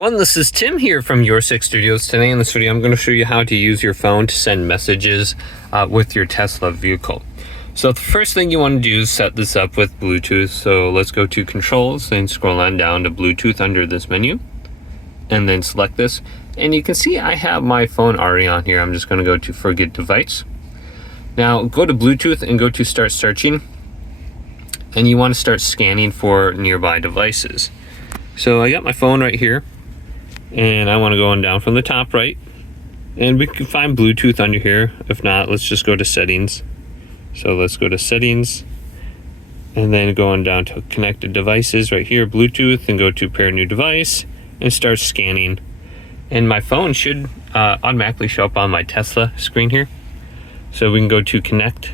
Well, this is Tim here from Your Six Studios. Today in this video, I'm going to show you how to use your phone to send messages with your Tesla vehicle. So the first thing you want to do is set this up with Bluetooth. So let's go to Controls and scroll on down to Bluetooth under this menu, and then select this. And you can see I have my phone already on here. I'm just going to go to Forget Device. Now go to Bluetooth and go to Start Searching, and you want to start scanning for nearby devices. So I got my phone right here, and I want to go on down from the top right, and we can find Bluetooth under here. If not, let's just go to Settings. So let's go to Settings, and then go on down to Connected Devices right here, Bluetooth, and go to Pair New Device and start scanning. And my phone should automatically show up on my Tesla screen here. So we can go to Connect,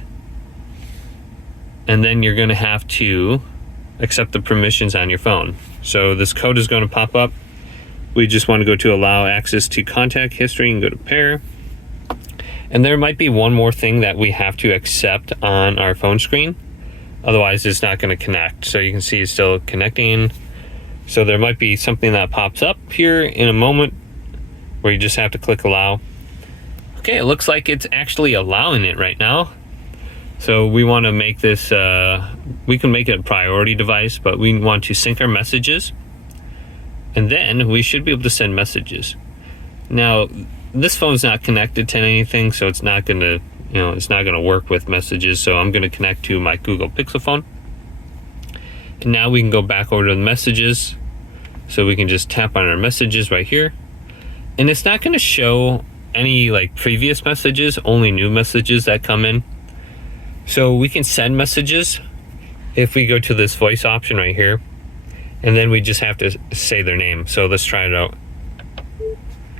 and then you're going to have to accept the permissions on your phone. So this code is going to pop up. We just want to go to Allow Access to Contact History and go to Pair. And there might be one more thing that we have to accept on our phone screen. Otherwise, it's not going to connect. So you can see it's still connecting. So there might be something that pops up here in a moment where you just have to click Allow. Okay, it looks like it's actually allowing it right now. So we want to make this, we can make it a priority device, but we want to sync our messages. And then we should be able to send messages. Now, this phone's not connected to anything, so it's not going to, it's not going to work with messages. So I'm going to connect to my Google Pixel phone. And now we can go back over to the messages. So we can just tap on our messages right here. And it's not going to show any like previous messages, only new messages that come in. So we can send messages if we go to this voice option right here. And then we just have to say their name. So let's try it out.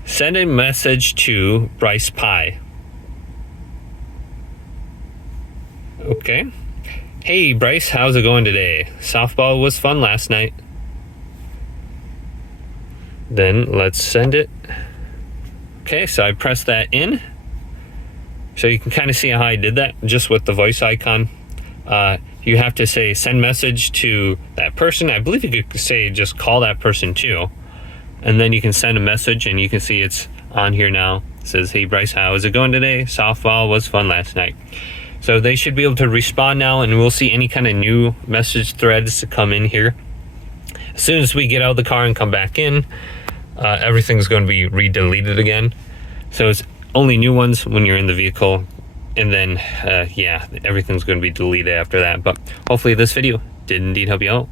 Send a message to Bryce Pie. Okay. Hey Bryce, how's it going today? Softball was fun last night. Then let's send it. Okay, so I pressed that in. So you can kind of see how I did that just with the voice icon. You have to say send message to that person. I believe you could say just call that person too. And then you can send a message, and you can see it's on here now. It says, hey Bryce, how is it going today? Softball was fun last night. So they should be able to respond now, and we'll see any kind of new message threads to come in here. As soon as we get out of the car and come back in, everything's going to be re-deleted again. So it's only new ones when you're in the vehicle. And then, yeah, everything's going to be deleted after that. But hopefully this video did indeed help you out.